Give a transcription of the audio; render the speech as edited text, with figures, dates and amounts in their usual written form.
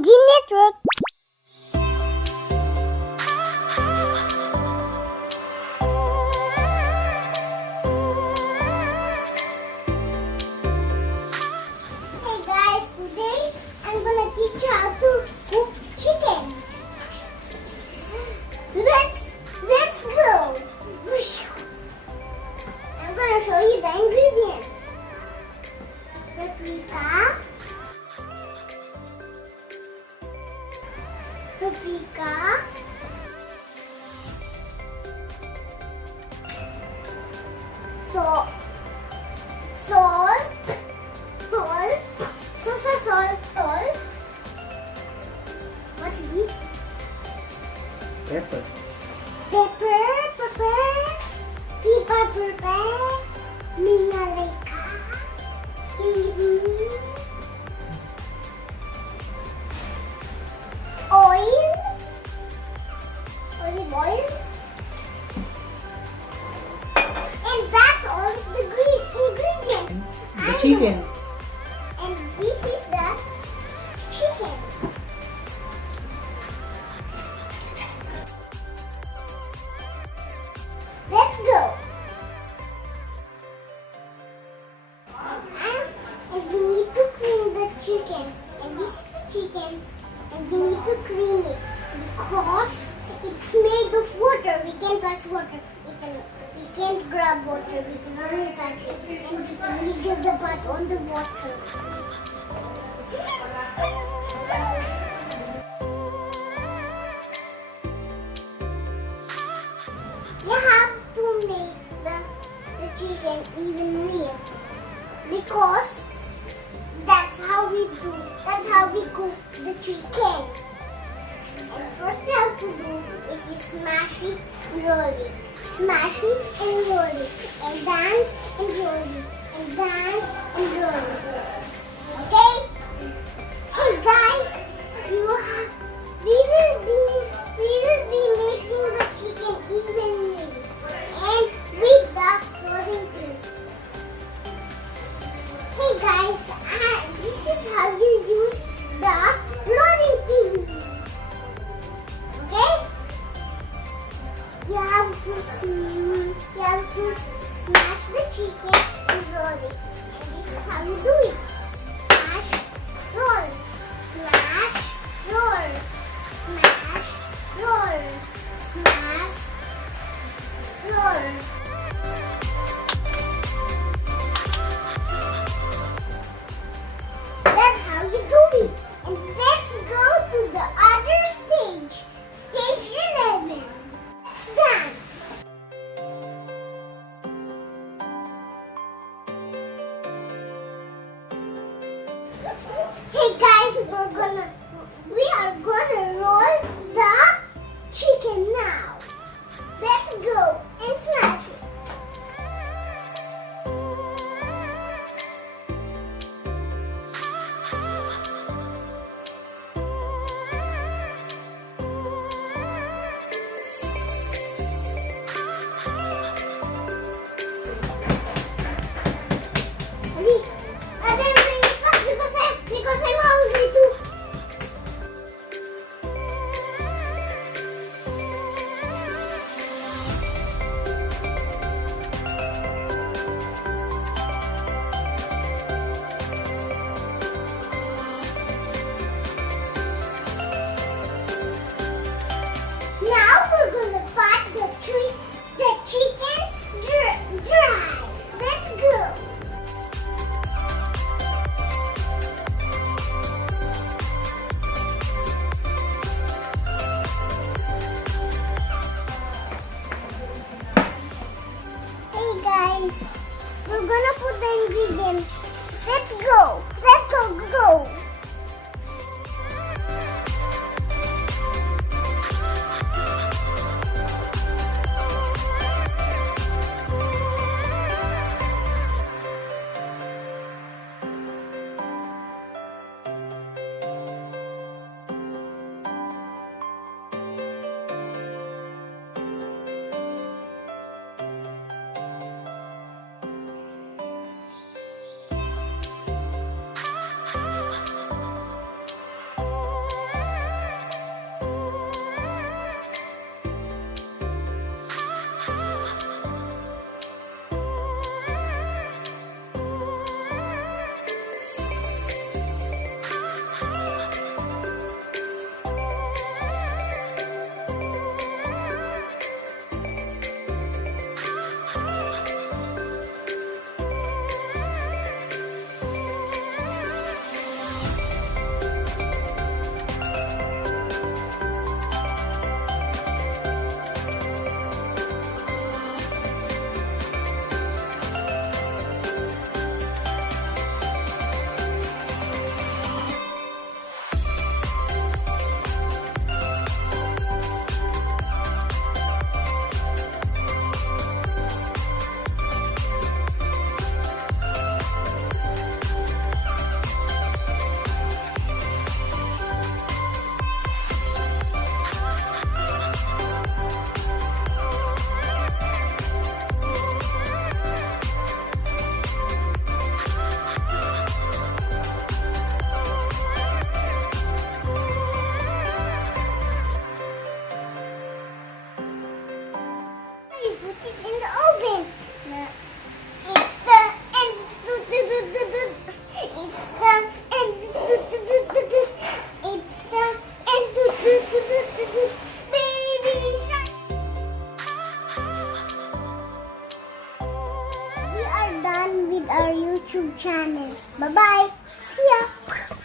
MG Network. Hey guys, today I'm gonna teach you how to cook chicken. Let's go. I'm gonna show you the ingredients. Paprika, salt, what's this? Pepper. Pepper, mingalika, olive oil, and that's all the ingredients. The chicken. And this is the chicken. Let's go. And we need to clean the chicken. And this is the chicken. And we need to clean it because it's made of water. We can't touch water. We can't grab water. We can only touch it. And we can leave the pot on the water. You have to make the chicken evenly because that's how we cook the chicken. And first we have to do is you smash it and roll it. Smash it and roll it. And dance and roll it. And dance and roll it. Okay? Hey guys, we will be making the chicken evenly and with the rolling pin. Hey guys, this is how you use the rolling pin. Okay? You have to smash the chicken and roll it. And this is how you do it. Smash, roll, smash, roll, smash, roll, smash, roll. That's how you do it. And let's go to the other stage. Stage 11. Let's dance. Hey guys, we are gonna roll the chicken now. Let's go and smash it. Because I'm hungry too. with our YouTube channel. Bye-bye. See ya.